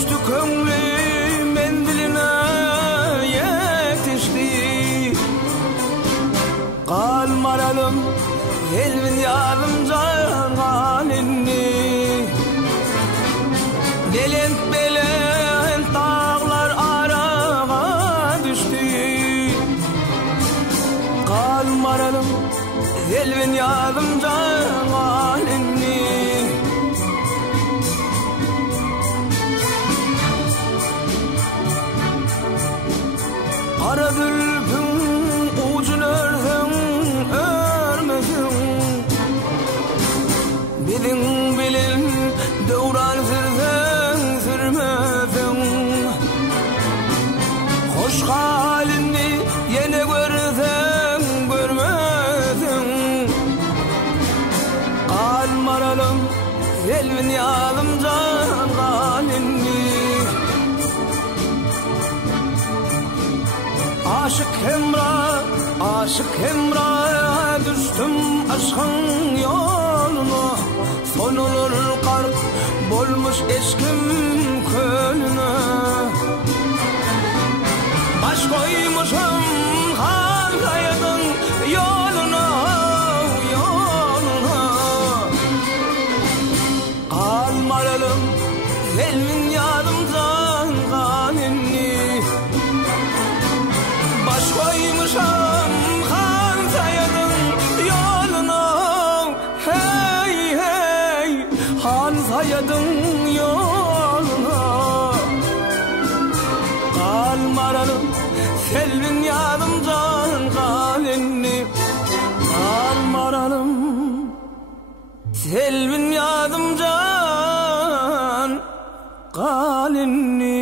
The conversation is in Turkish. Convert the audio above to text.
düştü könglim mendiline yetişti. Kalmaralım elmin yardımca halini. Belent belent dağlar arağa düştü. Kalmaralım elmin yardımca halini. Kara bülbün ucun örsen örmesin. Bilin bilin döwran sürsen sürmesin. Hoş halini yine görsen görmesin. Kalmaralım elmin yardımca halini. Aşık hemra düştüm aşkın yoluna. Son olur kart bolmuş eşkim könlüne. Baş koymuşum halkayadın yoluna, yoluna. Kalmaralım elmin yardımcan halini. Baş koymuşam kan sayadın yoluna. Hey hey han sayadın yoluna. Kalmaralım selvin yardımcan halini. Kalmaralım selvin yardımcan halini.